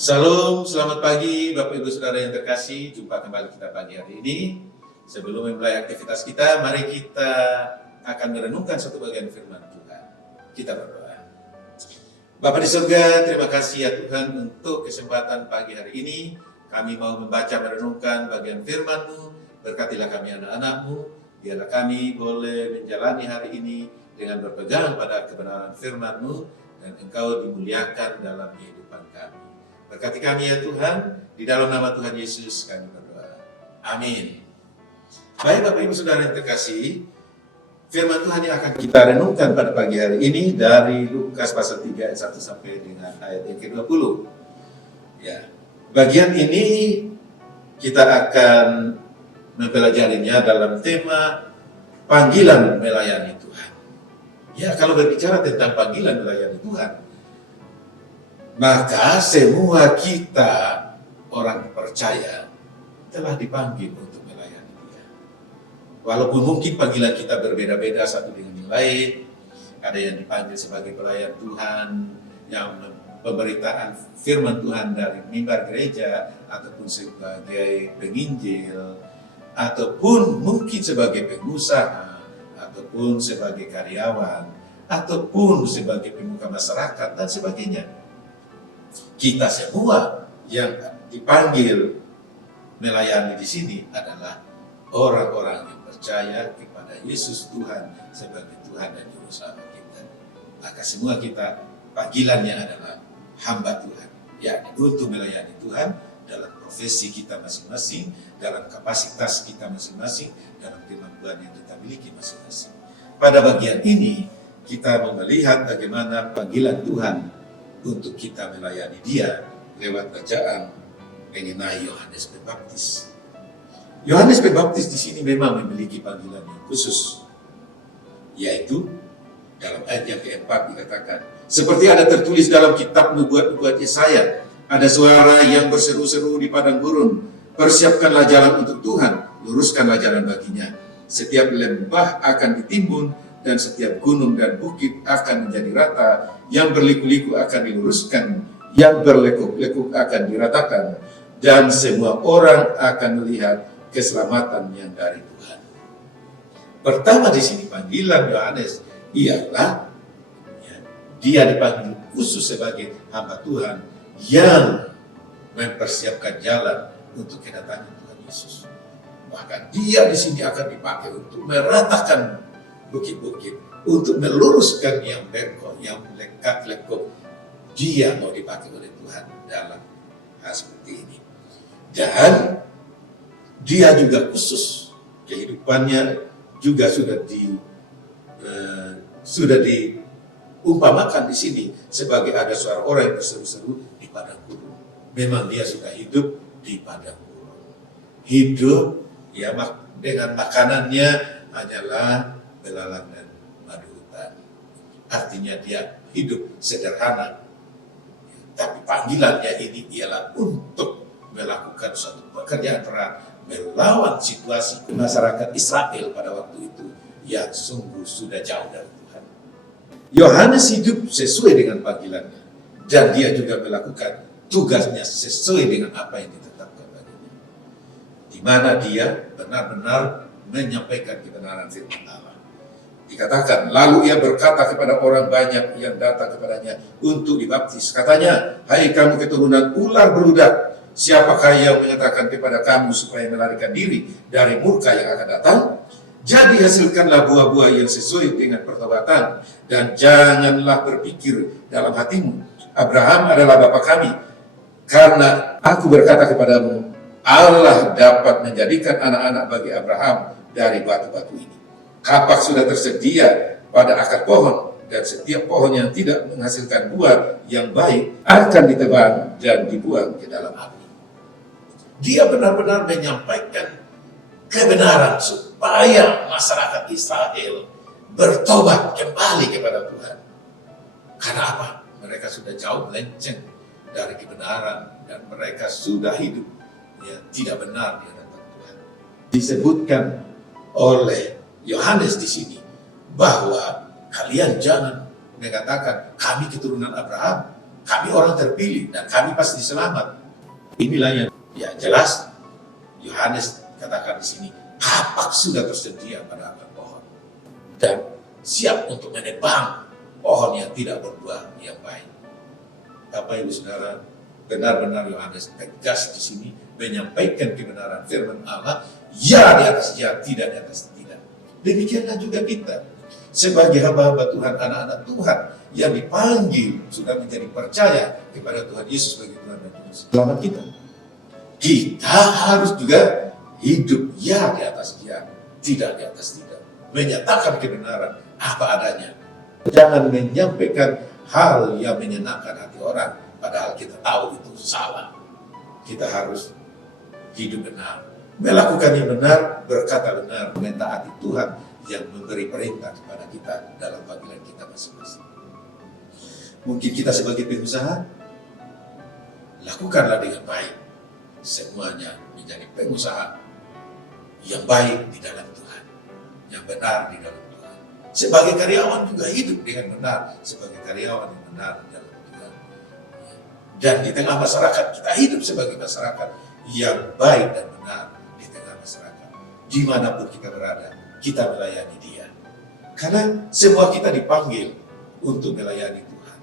Salam, selamat pagi Bapak Ibu Saudara yang terkasih. Jumpa kembali kita pagi hari ini. Sebelum memulai aktivitas kita, mari kita akan merenungkan satu bagian firman Tuhan. Kita berdoa. Bapa di surga, terima kasih ya Tuhan untuk kesempatan pagi hari ini. Kami mau membaca merenungkan bagian firman-Mu. Berkatilah kami anak-anak-Mu. Biarlah kami boleh menjalani hari ini dengan berpegang pada kebenaran firman-Mu. Dan Engkau dimuliakan dalam kehidupan kami. Berkati kami ya Tuhan, di dalam nama Tuhan Yesus kami berdoa. Amin. Baik Bapak Ibu Saudara yang terkasih, firman Tuhan yang akan kita renungkan pada pagi hari ini dari Lukas pasal 3 ayat 1 sampai dengan ayat yang ke-20. Ya, bagian ini kita akan mempelajarinya dalam tema panggilan melayani Tuhan. Ya, kalau berbicara tentang panggilan melayani Tuhan, maka semua kita orang percaya telah dipanggil untuk melayani Dia. Walaupun mungkin panggilan kita berbeda-beda satu dengan yang lain, ada yang dipanggil sebagai pelayan Tuhan, yang pemberitaan firman Tuhan dari mimbar gereja, ataupun sebagai penginjil, ataupun mungkin sebagai pengusaha, ataupun sebagai karyawan, ataupun sebagai pemuka masyarakat, dan sebagainya. Kita semua yang dipanggil melayani di sini adalah orang-orang yang percaya kepada Yesus Tuhan sebagai Tuhan dan Juru Selamat kita. Maka semua kita panggilannya adalah hamba Tuhan, yakni untuk melayani Tuhan dalam profesi kita masing-masing, dalam kapasitas kita masing-masing, dalam kemampuan yang kita miliki masing-masing. Pada bagian ini kita mau melihat bagaimana panggilan Tuhan untuk kita melayani Dia lewat bacaan mengenai Yohanes Pembaptis. Yohanes Pembaptis di sini memang memiliki panggilan yang khusus, yaitu dalam ayat yang keempat dikatakan, seperti ada tertulis dalam kitab nubuat-nubuat Yesaya, ada suara yang berseru-seru di padang gurun, persiapkanlah jalan untuk Tuhan, luruskanlah jalan baginya. Setiap lembah akan ditimbun, dan setiap gunung dan bukit akan menjadi rata, yang berliku-liku akan diluruskan, yang berlekuk-lekuk akan diratakan, dan semua orang akan melihat keselamatan yang dari Tuhan. Pertama di sini panggilan Yohanes ialah dia dipanggil khusus sebagai hamba Tuhan yang mempersiapkan jalan untuk kedatangan Tuhan Yesus. Bahkan dia di sini akan dipakai untuk meratakan bukit-bukit, untuk meluruskan yang bengkok, yang lekuk. Dia mau dipakai oleh Tuhan dalam hal seperti ini. Dan dia juga khusus, kehidupannya juga sudah diumpamakan di sini sebagai ada suara orang yang berseru-seru di padang gurun. Memang dia sudah hidup di padang gurun. Hidup ya dengan makanannya hanyalah belalang dan madu hutan. Artinya dia hidup sederhana. Tapi panggilannya ini ialah untuk melakukan suatu pekerjaan berat, melawan situasi masyarakat Israel pada waktu itu yang sungguh sudah jauh dari Tuhan. Yohanes hidup sesuai dengan panggilannya, dan dia juga melakukan tugasnya sesuai dengan apa yang ditetapkan baginya, di mana dia benar-benar menyampaikan kebenaran firman Allah. Dikatakan, lalu ia berkata kepada orang banyak yang datang kepadanya untuk dibaptis. Katanya, hai kamu keturunan ular beludak, siapakah yang mengatakan kepada kamu supaya melarikan diri dari murka yang akan datang? Jadi hasilkanlah buah-buah yang sesuai dengan pertobatan, dan janganlah berpikir dalam hatimu, Abraham adalah bapa kami. Karena aku berkata kepadamu, Allah dapat menjadikan anak-anak bagi Abraham dari batu-batu ini. Kapak sudah tersedia pada akar pohon, dan setiap pohon yang tidak menghasilkan buah yang baik akan ditebang dan dibuang ke dalam api. Dia benar-benar menyampaikan kebenaran supaya masyarakat Israel bertobat kembali kepada Tuhan. Karena apa? Mereka sudah jauh melenceng dari kebenaran, dan mereka sudah hidup tidak benar di hadapan Tuhan. Disebutkan oleh Yohanes di sini bahwa kalian jangan mengatakan kami keturunan Abraham, kami orang terpilih dan kami pasti selamat. Inilah yang ya jelas Yohanes katakan di sini, kapak sudah tersedia pada akar pohon dan siap untuk menebang pohon yang tidak berbuah yang baik. Bapak Ibu Saudara, benar-benar Yohanes tegas di sini menyampaikan kebenaran firman Allah, ya di atas ya, tidak di atas tidak. Demikianlah juga kita sebagai hamba-hamba Tuhan, anak-anak Tuhan yang dipanggil sudah menjadi percaya kepada Tuhan Yesus sebagai Tuhan dan Juru Selamat kita. Kita harus juga hidup ya di atas ya, tidak di atas tidak. Menyatakan kebenaran apa adanya. Jangan menyampaikan hal yang menyenangkan hati orang, padahal kita tahu itu salah. Kita harus hidup benar, melakukan yang benar, berkata benar, mentaati Tuhan yang memberi perintah kepada kita dalam panggilan kita masing-masing. Mungkin kita sebagai pengusaha, lakukanlah dengan baik. Semuanya menjadi pengusaha yang baik di dalam Tuhan, yang benar di dalam Tuhan. Sebagai karyawan juga hidup dengan benar, sebagai karyawan yang benar di dalam Tuhan. Dan di tengah masyarakat, kita hidup sebagai masyarakat yang baik dan benar di tengah masyarakat. Dimanapun kita berada, kita melayani Dia. Karena semua kita dipanggil untuk melayani Tuhan.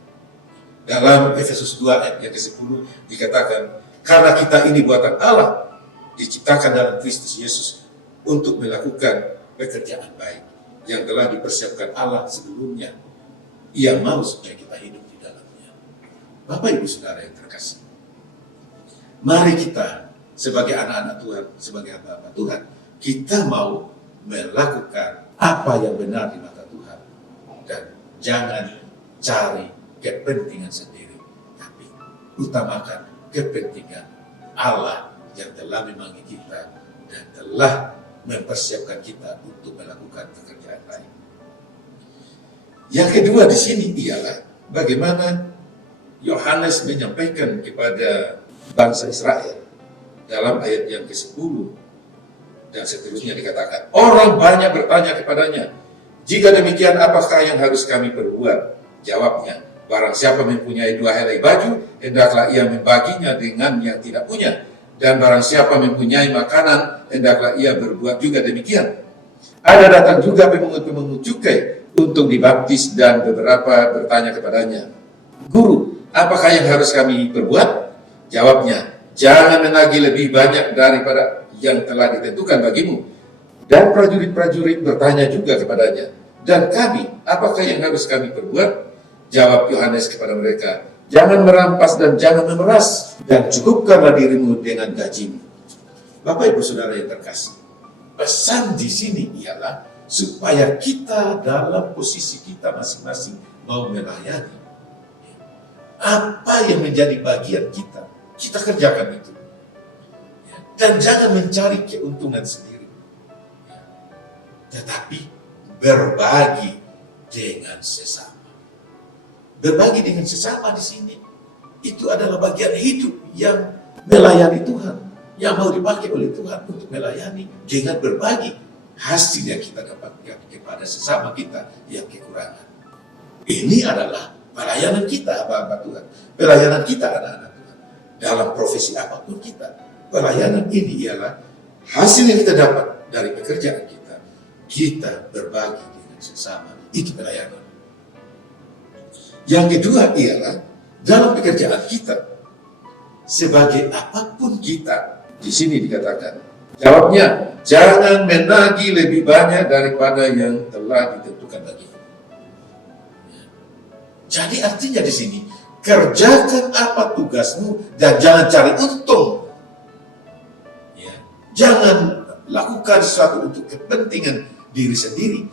Dalam Efesus 2 ayat yang ke-10 dikatakan, karena kita ini buatan Allah, diciptakan dalam Kristus Yesus untuk melakukan pekerjaan baik yang telah dipersiapkan Allah sebelumnya. Ia mau supaya kita hidup di dalamnya. Bapak Ibu Saudara yang terkasih, mari kita sebagai anak-anak Tuhan, sebagai hamba-hamba Tuhan, kita mau melakukan apa yang benar di mata Tuhan. Dan jangan cari kepentingan sendiri, tapi utamakan kepentingan Allah yang telah memanggil kita dan telah mempersiapkan kita untuk melakukan pekerjaan lain. Yang kedua di sini ialah bagaimana Yohanes menyampaikan kepada bangsa Israel dalam ayat yang ke-10 dan seterusnya dikatakan, orang banyak bertanya kepadanya, jika demikian apakah yang harus kami perbuat? Jawabnya, barang siapa mempunyai 2 helai baju, hendaklah ia membaginya dengan yang tidak punya. Dan barang siapa mempunyai makanan, hendaklah ia berbuat juga demikian. Ada datang juga pemungut-pemungut cukai untuk dibaptis dan beberapa bertanya kepadanya, Guru, apakah yang harus kami perbuat? Jawabnya, jangan menagih lebih banyak daripada yang telah ditentukan bagimu. Dan prajurit-prajurit bertanya juga kepadanya, dan kami, apakah yang harus kami perbuat? Jawab Yohanes kepada mereka, jangan merampas dan jangan memeras, dan cukupkanlah dirimu dengan gajimu. Bapak Ibu Saudara yang terkasih, pesan di sini ialah supaya kita dalam posisi kita masing-masing mau melayani. Apa yang menjadi bagian kita, kita kerjakan itu. Dan jangan mencari keuntungan sendiri. Tetapi berbagi dengan sesama. Berbagi dengan sesama di sini itu adalah bagian hidup yang melayani Tuhan, yang mau dipakai oleh Tuhan untuk melayani dengan berbagi hasil yang kita dapatkan kepada sesama kita yang kekurangan. Ini adalah pelayanan kita, hamba-hamba Tuhan, pelayanan kita anak-anak Tuhan dalam profesi apapun kita. Pelayanan ini ialah hasil yang kita dapat dari pekerjaan kita. Kita berbagi dengan sesama, itu pelayanan. Yang kedua ialah dalam pekerjaan kita, sebagai apapun kita, di sini dikatakan, jawabnya, jangan menagih lebih banyak daripada yang telah ditentukan bagimu. Jadi artinya di sini, kerjakan apa tugasmu dan jangan cari untung. Jangan lakukan sesuatu untuk kepentingan diri sendiri,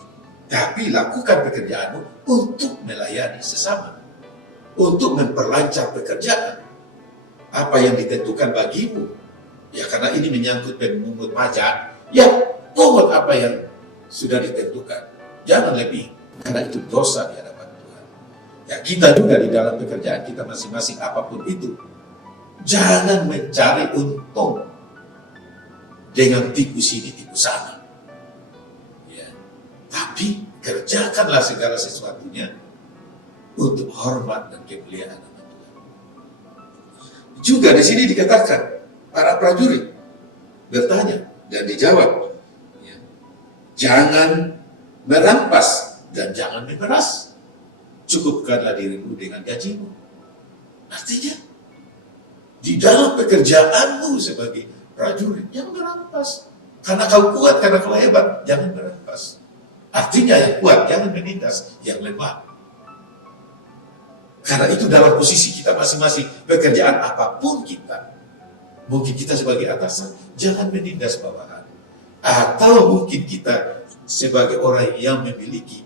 tapi lakukan pekerjaanmu untuk melayani sesama, untuk memperlancar pekerjaan. Apa yang ditentukan bagimu, ya karena ini menyangkut pemungut pajak, ya pungut apa yang sudah ditentukan. Jangan lebih, karena itu dosa di hadapan Tuhan. Ya kita juga di dalam pekerjaan kita masing-masing apapun itu, jangan mencari untung dengan tipu sini, tipu sana. Ya. Tapi kerjakanlah segala sesuatunya untuk hormat dan kemuliaan nama Tuhan. Juga di sini dikatakan para prajurit bertanya dan dijawab, ya, jangan merampas dan jangan memeras. Cukupkanlah dirimu dengan gajimu. Artinya, di dalam pekerjaanmu sebagai prajurit, jangan merampas. Karena kau kuat, karena kau hebat, jangan merampas. Artinya yang kuat, jangan menindas yang lemah. Karena itu dalam posisi kita masing-masing, pekerjaan apapun kita, mungkin kita sebagai atasan, jangan menindas bawahan. Atau mungkin kita sebagai orang yang memiliki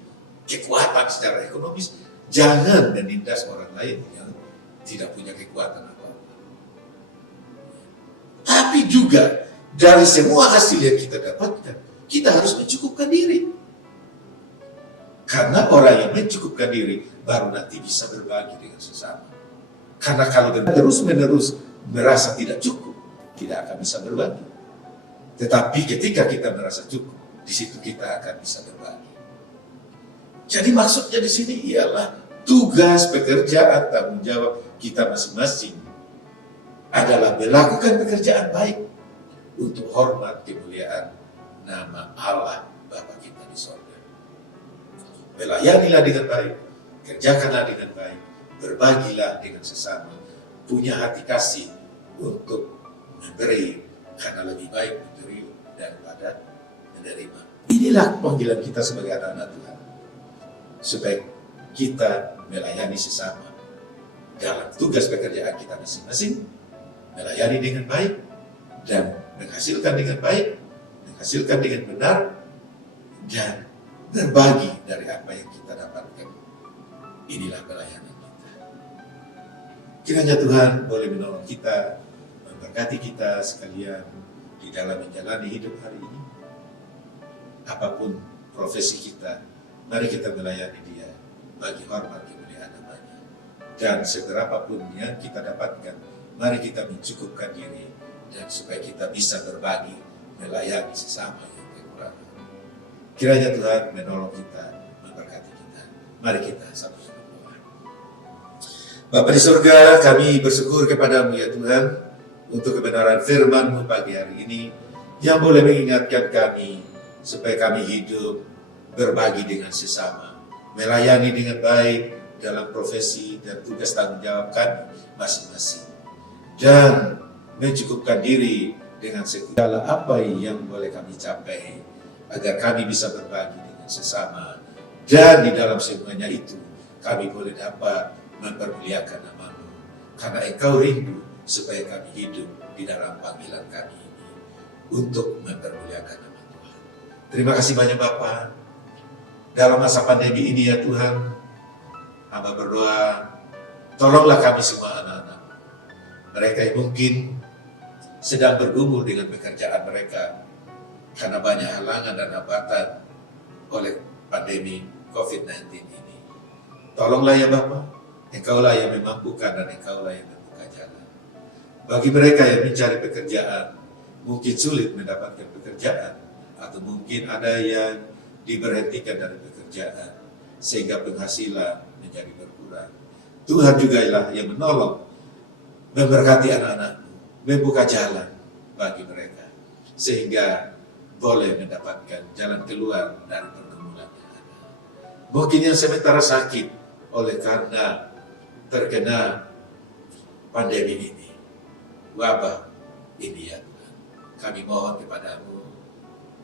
kekuatan secara ekonomis, jangan menindas orang lain yang tidak punya kekuatan apa-apa. Tapi juga dari semua hasil yang kita dapatkan, kita harus mencukupkan diri. Karena orang yang mencukupkan diri baru nanti bisa berbagi dengan sesama. Karena kalau terus-menerus merasa tidak cukup, tidak akan bisa berbagi. Tetapi ketika kita merasa cukup, di situ kita akan bisa berbagi. Jadi maksudnya di sini ialah tugas, pekerjaan, tanggung jawab kita masing-masing adalah melakukan pekerjaan baik untuk hormat kemuliaan nama Allah Bapa kita di sorga. Melayanilah dengan baik, kerjakanlah dengan baik, berbagilah dengan sesama, punya hati kasih untuk memberi, karena lebih baik memberi daripada menerima. Inilah panggilan kita sebagai anak-anak Tuhan, supaya kita melayani sesama dalam tugas pekerjaan kita masing-masing, melayani dengan baik dan menghasilkan dengan baik, menghasilkan dengan benar, dan berbagi dari apa yang kita dapatkan. Inilah pelayanan kita. Kiranya Tuhan boleh menolong kita, memberkati kita sekalian di dalam menjalani hidup hari ini. Apapun profesi kita, mari kita melayani Dia bagi hormat kemuliaan namanya. Dan seberapapun yang kita dapatkan, mari kita mencukupkan diri dan supaya kita bisa berbagi, melayani sesama yang kekurangan. Kiranya Tuhan menolong kita, memberkati kita. Mari kita sama-sama berdoa. Bapa di surga, kami bersyukur kepadamu ya Tuhan, untuk kebenaran firman-Mu pagi hari ini, yang boleh mengingatkan kami, supaya kami hidup berbagi dengan sesama, melayani dengan baik dalam profesi dan tugas tanggung jawab kami masing-masing, dan mencukupkan diri dengan segala apa yang boleh kami capai, agar kami bisa berbagi dengan sesama, dan di dalam semuanya itu kami boleh dapat mempermuliakan nama-Mu, karena Engkau rindu supaya kami hidup di dalam panggilan kami ini untuk mempermuliakan nama Tuhan. Terima kasih banyak Bapa. Dalam masa pandemi ini ya Tuhan, hamba berdoa, tolonglah kami semua anak-anak, mereka yang mungkin sedang bergumul dengan pekerjaan mereka karena banyak halangan dan hambatan oleh pandemi COVID-19 ini. Tolonglah ya Bapa, Engkaulah yang memampukan dan Engkaulah yang membuka jalan. Bagi mereka yang mencari pekerjaan, mungkin sulit mendapatkan pekerjaan, atau mungkin ada yang diberhentikan dari pekerjaan, sehingga penghasilan menjadi berkurang. Tuhan juga lah yang menolong, memberkati anak-anak-Mu, membuka jalan bagi mereka, sehingga boleh mendapatkan jalan keluar dari pergumulan yang ada. Mungkin yang sementara sakit oleh karena terkena pandemi ini, wabah ini ya Tuhan, kami mohon kepadamu,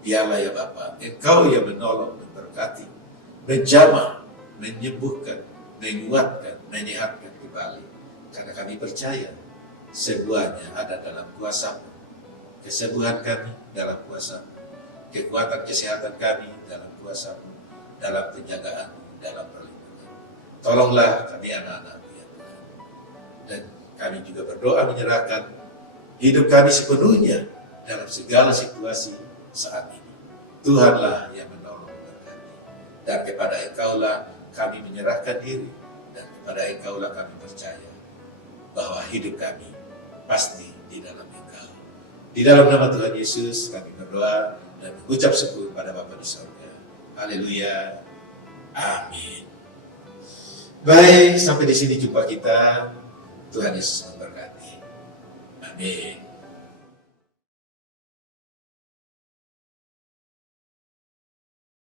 biarlah ya Bapa, Engkau yang menolong, memberkati, menjamah, menyembuhkan, menguatkan, menyehatkan kembali, karena kami percaya semuanya ada dalam kuasa-Mu. Kesembuhan kami dalam kuasa-Mu, kekuatan kesehatan kami dalam kuasa-Mu, dalam penjagaan-Mu, dalam perlindungan. Tolonglah kami anak-anak-Mu ya Tuhan. Dan kami juga berdoa menyerahkan hidup kami sepenuhnya dalam segala situasi saat ini. Tuhanlah yang menolong memberkati. Dan kepada Engkaulah kami menyerahkan diri, dan kepada Engkaulah kami percaya bahwa hidup kami pasti di dalam Engkau. Di dalam nama Tuhan Yesus kami berdoa dan mengucap syukur pada Bapa di surga. Haleluya. Amin. Baik, sampai di sini jumpa kita. Tuhan Yesus memberkati. Amin.